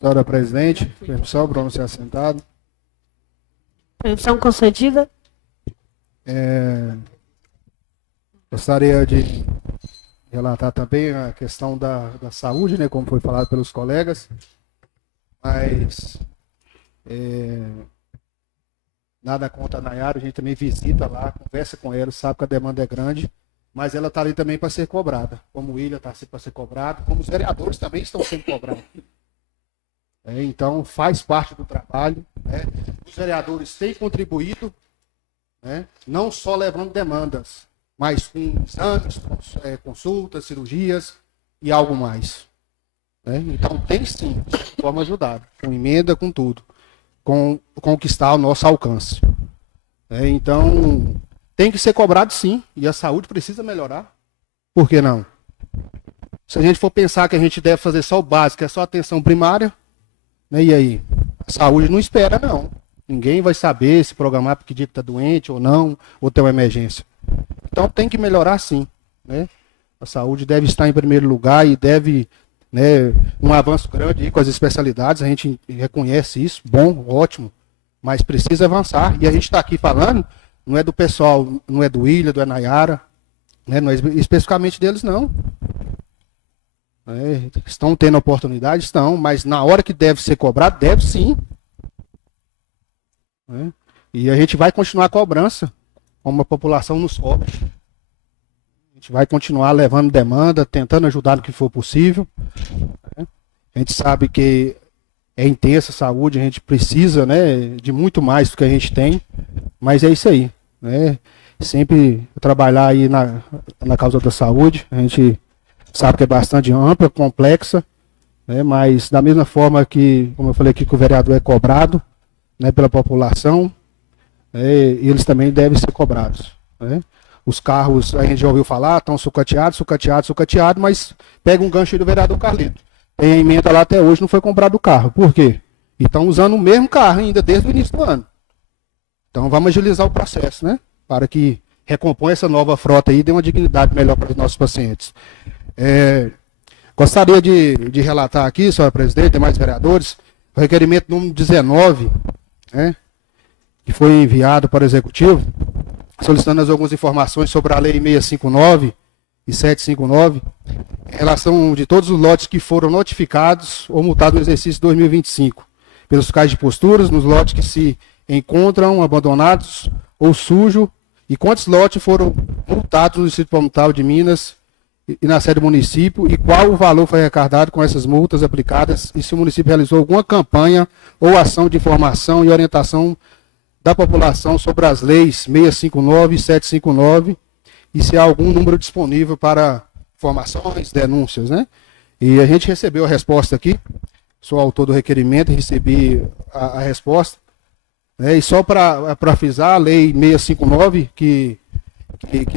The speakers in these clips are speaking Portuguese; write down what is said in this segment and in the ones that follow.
Senhora presidente, permissão para você assentado. Permissão concedida. Gostaria de relatar também a questão da saúde, né, como foi falado pelos colegas, mas nada contra a Nayara, a gente também visita lá, conversa com ela, sabe que a demanda é grande, mas ela está ali também para ser cobrada, como o William está para ser cobrado, como os vereadores também estão sendo cobrados. Então, faz parte do trabalho. Né? Os vereadores têm contribuído, né? Não só levando demandas, mas com exames, consultas, cirurgias e algo mais. Né? Então, tem sim, de forma ajudada, com emenda, com tudo, com o que está ao nosso alcance. Então, tem que ser cobrado sim, e a saúde precisa melhorar. Por que não? Se a gente for pensar que a gente deve fazer só o básico, é só atenção primária, né? E aí? A saúde não espera, não. Ninguém vai saber se programar porque dia que está doente ou não, ou tem uma emergência. Então tem que melhorar sim. Né? A saúde deve estar em primeiro lugar e deve, né, um avanço grande aí com as especialidades, a gente reconhece isso, bom, ótimo, mas precisa avançar. E a gente está aqui falando, não é do pessoal, não é do William, do Nayara, né, não é especificamente deles, não. Estão tendo oportunidade? Estão, mas na hora que deve ser cobrado, deve sim. E a gente vai continuar a cobrança, como a população nos cobra. A gente vai continuar levando demanda, tentando ajudar no que for possível. A gente sabe que é intensa a saúde, a gente precisa, né, de muito mais do que a gente tem, mas é isso aí. Né? Sempre trabalhar aí na causa da saúde, a gente sabe que é bastante ampla, complexa, né, mas da mesma forma que, como eu falei aqui, que o vereador é cobrado, né, pela população, eles também devem ser cobrados. Né? Os carros, a gente já ouviu falar, estão sucateados, mas pega um gancho aí do vereador Carlito. Tem a emenda lá até hoje, não foi comprado o carro. Por quê? E estão usando o mesmo carro ainda desde o início do ano. Então vamos agilizar o processo, né? Para que recomponha essa nova frota aí e dê uma dignidade melhor para os nossos pacientes. Gostaria de relatar aqui, senhora presidente, demais vereadores, o requerimento número 19, né, que foi enviado para o Executivo, solicitando algumas informações sobre a Lei 659 e 759, em relação de todos os lotes que foram notificados ou multados no exercício 2025, pelos fiscais de posturas, nos lotes que se encontram abandonados ou sujos, e quantos lotes foram multados no Distrito Palmital de Minas e na sede do município, e qual o valor foi arrecadado com essas multas aplicadas, e se o município realizou alguma campanha ou ação de informação e orientação da população sobre as leis 659 e 759, e se há algum número disponível para informações, denúncias, né? E a gente recebeu a resposta aqui, sou autor do requerimento, recebi a resposta, né? E só para frisar, a lei 659, que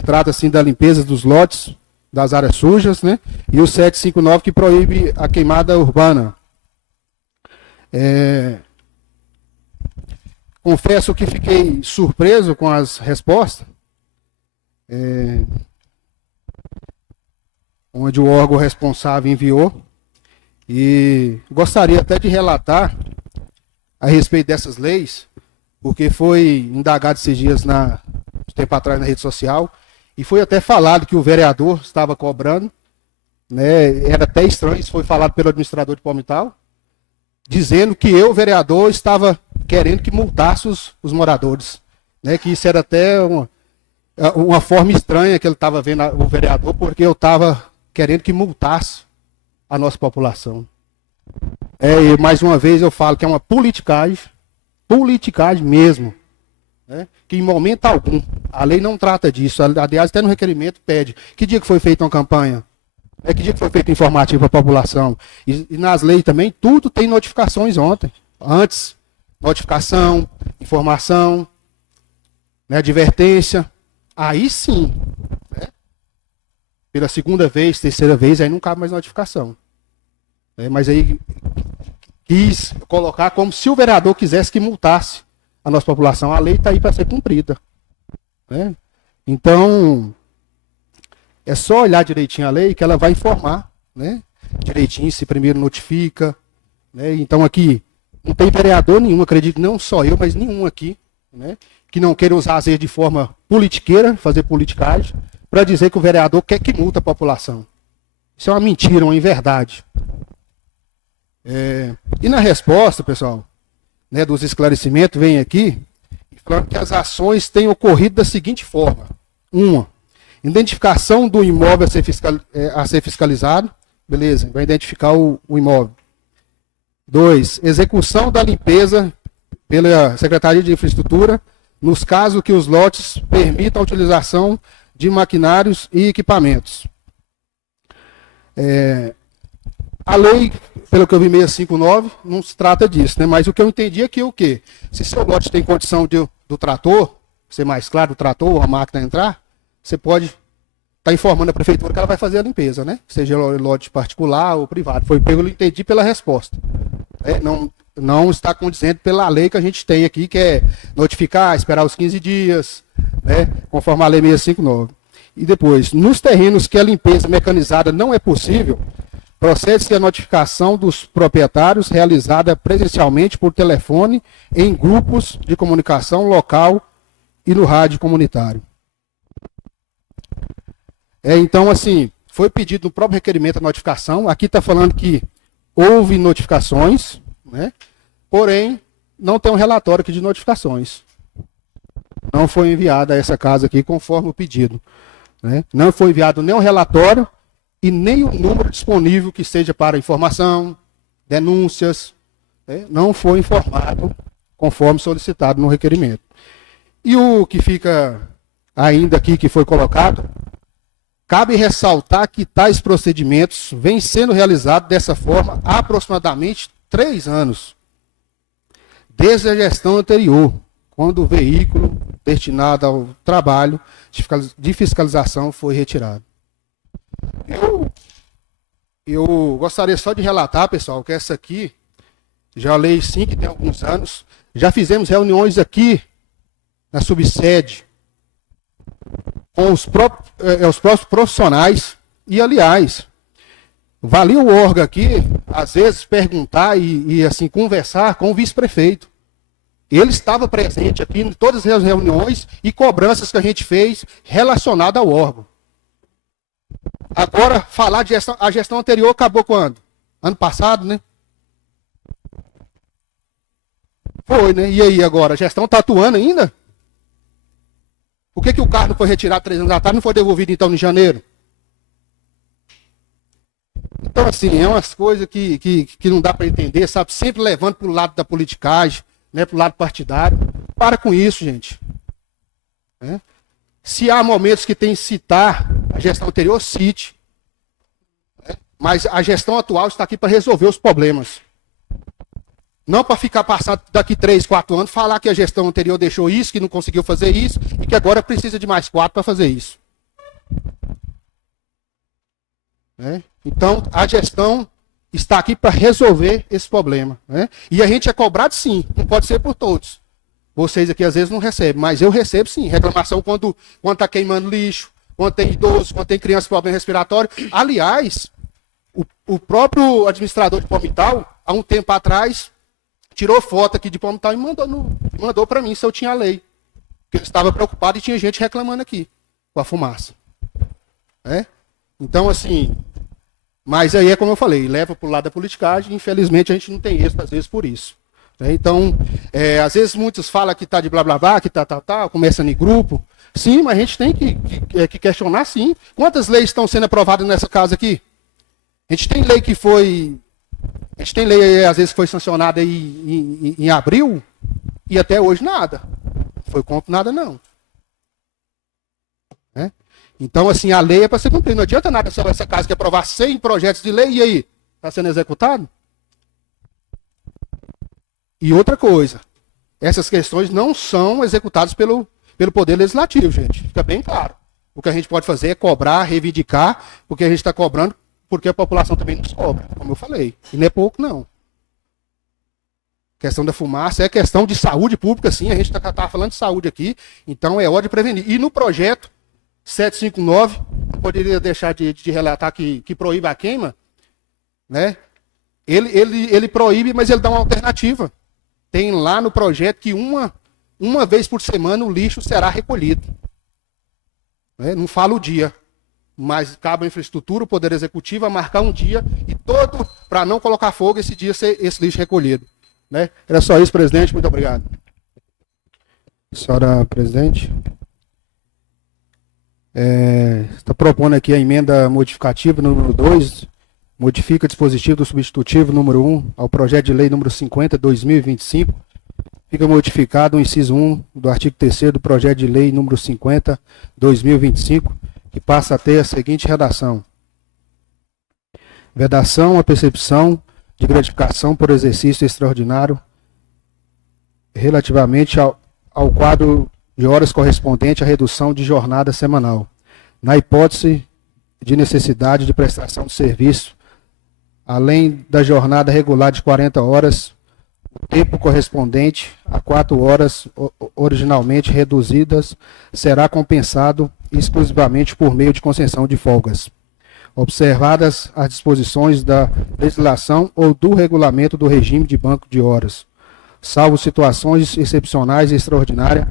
trata assim da limpeza dos lotes, das áreas sujas, né? E o 759 que proíbe a queimada urbana. Confesso que fiquei surpreso com as respostas, onde o órgão responsável enviou, e gostaria até de relatar a respeito dessas leis, porque foi indagado esses dias, um tempo atrás, na rede social, e foi até falado que o vereador estava cobrando, né? Era até estranho, isso foi falado pelo administrador de Palmital, dizendo que eu, vereador, estava querendo que multasse os moradores. Né? Que isso era até uma forma estranha que ele estava vendo o vereador, porque eu estava querendo que multasse a nossa população. E mais uma vez eu falo que é uma politicagem mesmo. Né? Que em momento algum, a lei não trata disso. Aliás, até no requerimento pede. Que dia que foi feita uma campanha? Que dia que foi feito informativo para a população? E nas leis também, tudo tem notificações antes. Notificação, informação, né, advertência. Aí sim, né? Pela segunda vez, terceira vez, aí não cabe mais notificação. Mas aí quis colocar como se o vereador quisesse que multasse a nossa população. A lei está aí para ser cumprida. Né? Então, é só olhar direitinho a lei que ela vai informar, né? Direitinho, se primeiro notifica, né? Então aqui não tem vereador nenhum, acredito, não só eu, mas nenhum aqui, né, que não queira usar às vezes de forma politiqueira, fazer politicagem, para dizer que o vereador quer que multa a população. Isso é uma mentira, uma inverdade. E na resposta, pessoal, né, dos esclarecimentos, vem aqui falando que as ações têm ocorrido da seguinte forma. Uma, identificação do imóvel a ser fiscalizado. Beleza, vai identificar o imóvel. 2, execução da limpeza pela Secretaria de Infraestrutura, nos casos que os lotes permitam a utilização de maquinários e equipamentos. A lei, pelo que eu vi 659, não se trata disso, né? Mas o que eu entendi é que o quê? Se seu lote tem condição do trator, ser mais claro, do trator, a máquina entrar, você pode estar informando a prefeitura que ela vai fazer a limpeza, né? Seja lote particular ou privado. Foi o que eu entendi pela resposta. Não está condizente pela lei que a gente tem aqui, que é notificar, esperar os 15 dias, né? Conforme a lei 659. E depois, nos terrenos que a limpeza mecanizada não é possível, procede-se a notificação dos proprietários realizada presencialmente por telefone em grupos de comunicação local e no rádio comunitário. Então, assim, foi pedido no próprio requerimento a notificação. Aqui está falando que houve notificações, né? Porém, não tem um relatório aqui de notificações. Não foi enviada a essa casa aqui conforme o pedido, né? Não foi enviado nem o relatório e nem o número disponível que seja para informação, denúncias, né? Não foi informado conforme solicitado no requerimento. E o que fica ainda aqui que foi colocado, cabe ressaltar que tais procedimentos vêm sendo realizados dessa forma há aproximadamente 3 anos, desde a gestão anterior, quando o veículo destinado ao trabalho de fiscalização foi retirado. Eu gostaria só de relatar, pessoal, que essa aqui, já lei sim, que tem alguns anos, já fizemos reuniões aqui na subsede com os próprios profissionais e, aliás, valia o órgão aqui, às vezes, perguntar e assim, conversar com o vice-prefeito. Ele estava presente aqui em todas as reuniões e cobranças que a gente fez relacionadas ao órgão. Agora, falar de gestão, a gestão anterior acabou quando? Ano passado, né? Foi, né? E aí agora, a gestão está atuando ainda? Por que o carro não foi retirado 3 anos atrás, não foi devolvido então em janeiro? Então, assim, é umas coisas que não dá para entender, sabe? Sempre levando para o lado da politicagem, né? Para o lado partidário. Para com isso, gente. Né? Se há momentos que tem que citar a gestão anterior, cite. Né? Mas a gestão atual está aqui para resolver os problemas. Não para ficar passando daqui 3, 4 anos, falar que a gestão anterior deixou isso, que não conseguiu fazer isso, e que agora precisa de mais 4 para fazer isso. Né? Então, a gestão está aqui para resolver esse problema. Né? E a gente é cobrado sim, não pode ser por todos. Vocês aqui às vezes não recebem, mas eu recebo sim. Reclamação quando está queimando lixo, quando tem idoso, quando tem criança com problema respiratório. Aliás, o próprio administrador de Palmital, há um tempo atrás, tirou foto aqui de Palmital e mandou para mim se eu tinha a lei. Porque ele estava preocupado e tinha gente reclamando aqui com a fumaça. É? Então, assim, mas aí é como eu falei, leva para o lado da politicagem e infelizmente a gente não tem êxito às vezes por isso. Então, às vezes muitos falam que está de blá blá blá, que tá, começando em grupo. Sim, mas a gente tem que questionar sim. Quantas leis estão sendo aprovadas nessa casa aqui? A gente tem lei que foi... A gente tem lei, às vezes, que foi sancionada em abril e até hoje nada. Não foi contra nada, não. Né? Então, assim, a lei é para ser cumprida. Não adianta nada só essa casa que aprovar 100 projetos de lei e aí? Está sendo executado? E outra coisa, essas questões não são executadas pelo Poder Legislativo, gente. Fica bem claro. O que a gente pode fazer é cobrar, reivindicar, porque a gente está cobrando, porque a população também nos cobra, como eu falei. E não é pouco, não. Questão da fumaça é questão de saúde pública, sim. A gente está falando de saúde aqui, então é hora de prevenir. E no projeto 759, não poderia deixar de relatar que proíbe a queima, né? Ele proíbe, mas ele dá uma alternativa. Tem lá no projeto que uma vez por semana o lixo será recolhido. Né? Não fala o dia, mas cabe à infraestrutura, o Poder Executivo, a marcar um dia e todo, para não colocar fogo, esse dia ser esse lixo recolhido. Né? Era só isso, presidente. Muito obrigado. Senhora presidente. Está propondo aqui a emenda modificativa número 2, modifica o dispositivo do substitutivo número 1 ao projeto de lei número 50/2025. Fica modificado o inciso 1 do artigo 3º do projeto de lei número 50/2025, que passa a ter a seguinte redação: vedação à percepção de gratificação por exercício extraordinário relativamente ao quadro de horas correspondente à redução de jornada semanal, na hipótese de necessidade de prestação de serviço, além da jornada regular de 40 horas, o tempo correspondente a 4 horas originalmente reduzidas será compensado exclusivamente por meio de concessão de folgas, observadas as disposições da legislação ou do regulamento do regime de banco de horas, salvo situações excepcionais e extraordinárias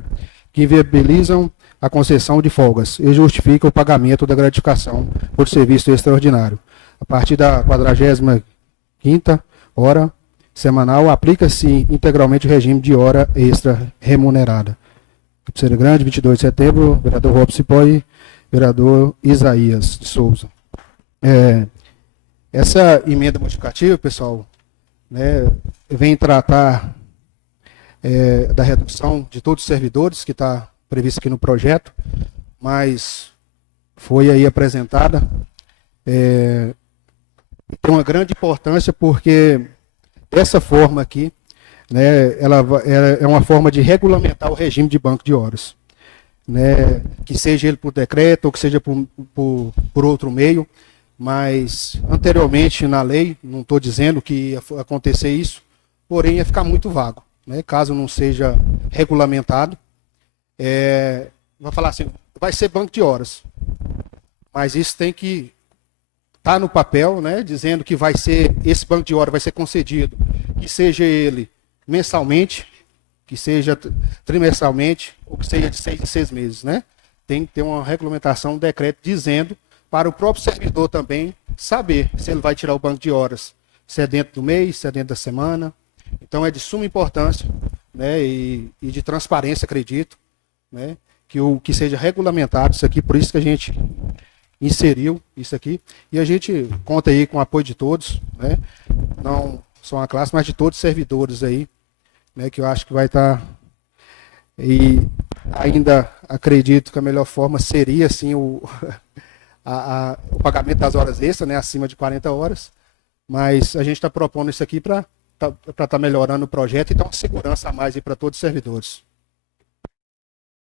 que inviabilizam a concessão de folgas e justifica o pagamento da gratificação por serviço extraordinário. A partir da 45ª hora semanal, aplica-se integralmente o regime de hora extra remunerada. Terceira Grande, 22 de setembro, vereador Robson Cipó e vereador Isaías de Souza. Essa emenda modificativa, pessoal, né, vem tratar da redução de todos os servidores, que está previsto aqui no projeto, mas foi aí apresentada. Tem uma grande importância porque dessa forma aqui, né, ela é uma forma de regulamentar o regime de banco de horas, né, que seja ele por decreto ou que seja por outro meio, mas anteriormente na lei, não estou dizendo que ia acontecer isso, porém ia ficar muito vago, né, caso não seja regulamentado. Vai falar assim, vai ser banco de horas, mas isso tem que estar no papel, né, dizendo que vai ser, esse banco de horas vai ser concedido, que seja ele mensalmente, que seja trimestralmente, ou que seja de 6 em 6 meses, né? Tem que ter uma regulamentação, um decreto dizendo para o próprio servidor também saber se ele vai tirar o banco de horas, se é dentro do mês, se é dentro da semana. Então é de suma importância, né, e de transparência, acredito, né, que seja regulamentado isso aqui, por isso que a gente inseriu isso aqui, e a gente conta aí com o apoio de todos, né, não só uma classe, mas de todos os servidores aí, né, que eu acho que vai estar, e ainda acredito que a melhor forma seria, assim, o pagamento das horas extras, né, acima de 40 horas, mas a gente está propondo isso aqui para estar melhorando o projeto e dar uma segurança a mais para todos os servidores.